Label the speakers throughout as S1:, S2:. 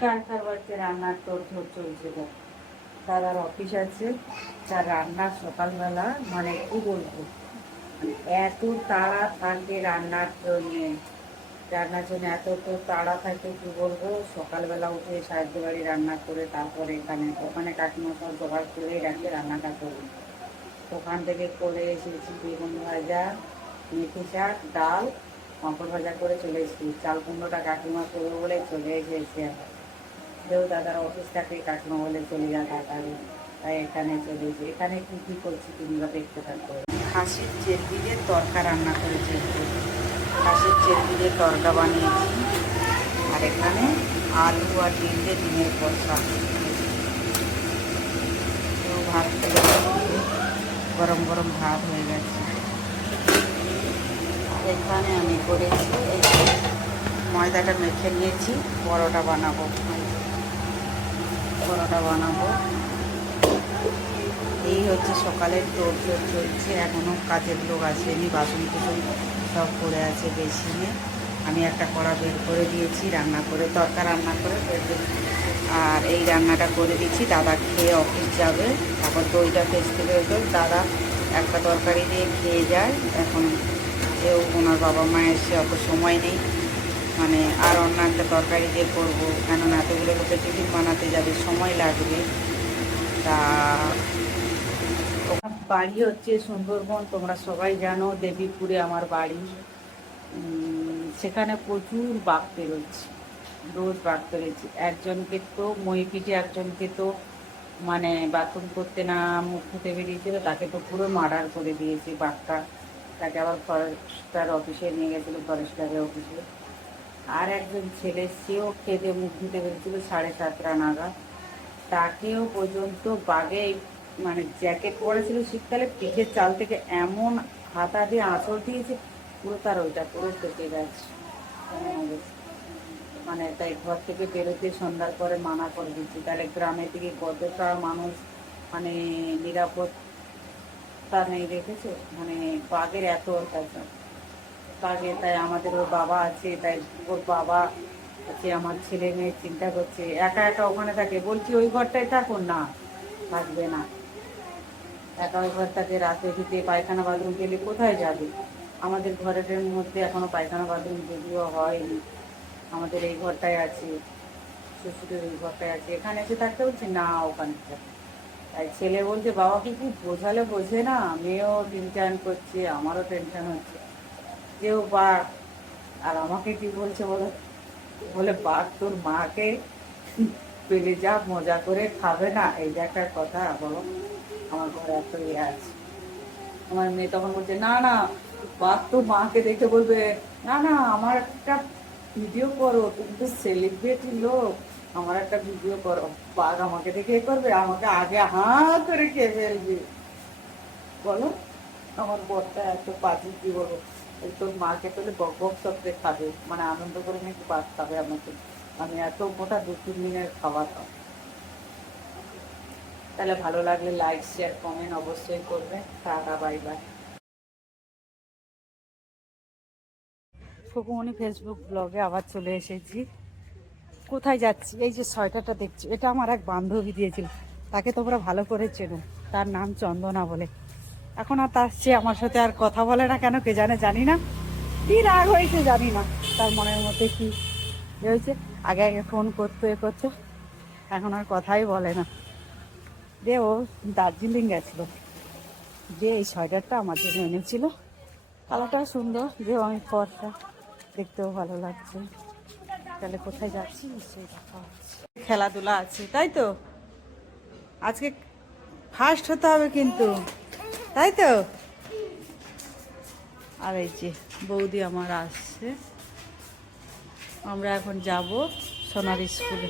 S1: কার কার বাড়িতে রান্নার তোর চলছে দেখ দাদার অফিস আছে, তার রান্না সকালবেলা মানে কি বলব? এত তাড়া থাকে রান্নার জন্যে। রান্নার জন্য এত তো তাড়া থাকে, কি বলব? সকালবেলা উঠে সাহায্য বাড়ি রান্না করে তারপরে এখানে, ওখানে কাকিমা সব জোগাড় করে রাখলে রান্নাটা করি। ওখান থেকে করে এসেছি বেগুন ভাজা, মেথি শাক, ডাল, পাঁপড় ভাজা করে চলে এসেছি। চাল কুমড়োটা কাকিমা করব বলে চলে এসেছি আবার। কেউ দাদার অফিস থাকে কাকিমা বলে চলে যা তাড়াতাড়ি। তাই এখানে চলে এসেছি এখানে কী কী করছি তোমরা দেখতে থাকো। খাসির চেরবি দিয়ে তরকা রান্না করেছি খাসির চেরবি দিয়ে তরকা বানিয়েছি। আর এখানে আলু আর ডিম দিয়ে ডিমের কষা। ভাত গরম গরম ভাত হয়ে গেছে। এখানে আমি করেছি ময়দাটা মেখে নিয়েছি, পরোটা বানাবো। পরোটা বানাবো। এই হচ্ছে সকালের তোর জোর চলছে এখনও কাজের লোক আসেনি বাসন কুসন সব পড়ে আছে বেসিনে। আমি একটা কড়া বের করে দিয়েছি, রান্না করে তরকা রান্না করে আর এই রান্নাটা করে দিচ্ছি দাদা খেয়ে অফিস যাবে। তারপর দইটা ফেসতে বেরোবে দাদা একটা তরকারি দিয়ে খেয়ে যায়। এখন কেউ ওনার বাবা মা এসে অত সময় নেই। মানে আর অন্য একটা তরকারি দিয়ে করব। কেননা এতগুলো লোকে টিফিন বানাতে যাবে, সময় লাগবে। তা বাড়ি হচ্ছে সুন্দরবন, তোমরা সবাই জানো, দেবীপুরে আমার বাড়ি। সেখানে প্রচুর বাঘ বেরোচ্ছে, রোজ বাঘ বেরোচ্ছে। একজনকে তো মইপিঠে একজনকে তো মানে বাথরুম করতে না, মুখ ফুটে বেরিয়েছিল, তাকে তো পুরো মার্ডার করে দিয়েছে বাঘটা। তাকে আবার ফরেস্টার অফিসে নিয়ে গেছিল, ফরেস্টারের অফিসে। আর একজন ছেলে, সেও খেতে মুখ ধুতে বেরিয়েছিল সাড়ে সাতটা নাগাদ। তাকেও পর্যন্ত বাঘে মানে জ্যাকেট পরেছিল শীতকালে, পিঠের চাল থেকে এমন হাতা দিয়ে আঁচড় দিয়েছে, পুরো তার ওইটা পুরো কেটে গেছে। মানে তাই ঘর থেকে বেরোতে সন্ধ্যার পরে মানা করে দিচ্ছি তাহলে গ্রামের দিকে কতটা মানুষ মানে নিরাপত্তা নেই রেখেছে মানে বাঘের এত অত্যাচার। বাঘে তাই আমাদের ওর বাবা আছে, তাই ওর বাবা আছে, আমার ছেলে মেয়ে চিন্তা করছে, একা একা ওখানে থাকে। বলছি, ওই ঘরটায় থাকুন না, থাকবে না। একা ওই ঘরটাতে রাতে ঢুকে পায়খানা বাথরুম গেলে কোথায় যাবে? আমাদের ঘরের মধ্যে এখনও পায়খানা বাথরুম যদিও হয়নি। আমাদের এই ঘরটায় আছে, শ্বশুরের এই ঘরটায় আছে। এখানে এসে থাকতে বলছে, না, ওখানে থাকে তাই ছেলে বলছে, বাবাকে খুব বোঝালে বোঝে না? মেয়েও টেনশন করছে, আমারও টেনশন হচ্ছে। যেও বাঘ আর আমাকে কি বলছে বলো? বলে, বাঘ তোর মাকে পেলে যা, মজা করে খাবে না। এই যে একটা কথা, বলো। আমার ঘরে এত ইয়ে আছে। আমার মেয়ে তখন বলছে, না না, বাঘ তো মাকে দেখে বলবে, না না, আমার একটা ভিডিও করো, তুমি তো সেলিব্রিটি লোক, আমার একটা ভিডিও করো। বাঘ আমাকে দেখে এ করবে, আমাকে আগে হাঁ করে খেয়ে ফেলবে। বলো, আমার বরটা এত বাজি কি এই তোর মাকে পেলে বক বক সবকে খাবে। মানে আনন্দ করে নাকি বাদ খাবে আমাকে। আমি এত মোটা দু তিন দিনের খাওয়া খাও তাহলে ভালো লাগলে লাইক শেয়ার কমেন্ট অবশ্যই করবে। Tata bye bye Fukumoni Facebook ব্লগে আবার চলে এসেছি। কোথায় যাচ্ছি? এই যে সোয়েটারটা দেখছি। এটা আমার এক বান্ধবী দিয়েছিল। তাকে তোমরা ভালো করে চেনো। তার নাম চন্দনা বলে। এখন আর সে আমার সাথে আর কথা বলে না কেন কে জানে, জানি না। কি রাগ হয়েছে জানি না। তার মনের মধ্যে কি হয়েছে? আগে আগে ফোন করতো, এ করতো এখন আর কথাই বলে না। যে ও দার্জিলিং গেছিল। যে এই সোয়েটারটা আমার জন্য এনেছিল। কালারটাও সুন্দর। যে আমি ফর্সা দেখতেও ভালো লাগছে। তাহলে কোথায় যাচ্ছি? নিশ্চয়ই দেখা হচ্ছে। খেলাধুলা আছে, তাই তো? আজকে ফার্স্ট হতে হবে কিন্তু। তাই তো? আর এই যে বৌদি আমার আসছে। আমরা এখন যাব সোনার স্কুলে।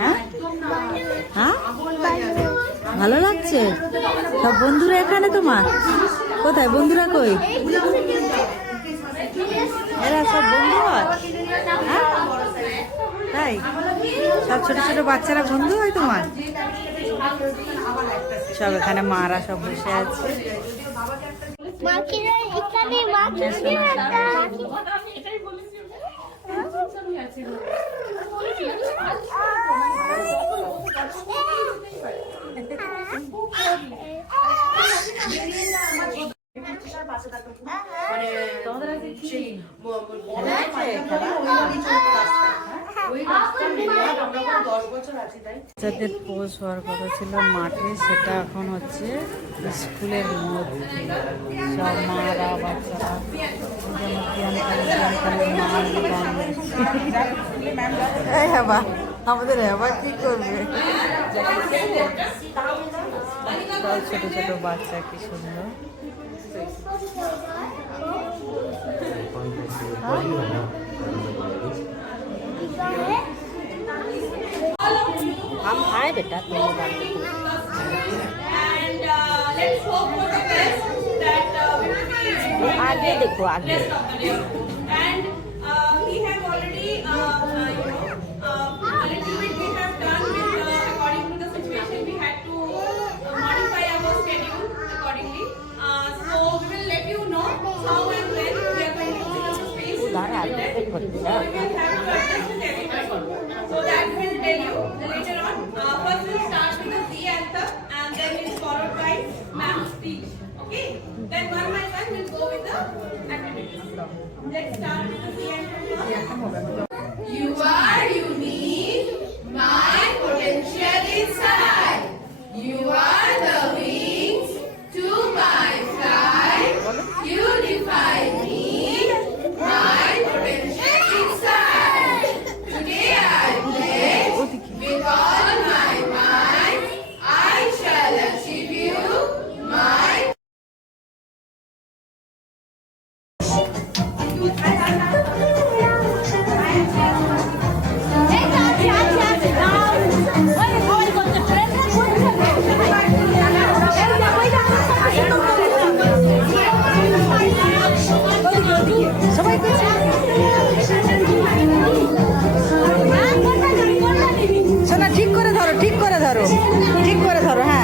S1: হ্যাঁ? হ্যাঁ? ভালো লাগছে? সব বন্ধুরা এখানে তোমার? কোথায়? বন্ধুরা কই? এরা সব বন্ধু হয় হ্যাঁ? তাই সব ছোট ছোট বাচ্চারা বন্ধু হয় তোমার সব এখানে মারা সব বসে আছে
S2: মাকিরা একটা
S1: বাচ্চাদের পোষ হওয়ার কথা ছিল মাঠে সেটা এখন হচ্ছে স্কুলের মধ্যে। সব মারা বাচ্চারা মা আমাদের আবার কি করবে? সব ছোট ছোট বাচ্চা কি সুন্দর।
S3: हम हैं बेटा
S4: तुम
S3: आगे देखो आगे
S4: Not out. Ma'am's. Okay? Then one by one we'll go with the activities. Let's start with the anthem. You are unique, my potential is high. You are the wings to my flight. You define me,
S1: ঠিক করে ধরো হ্যাঁ।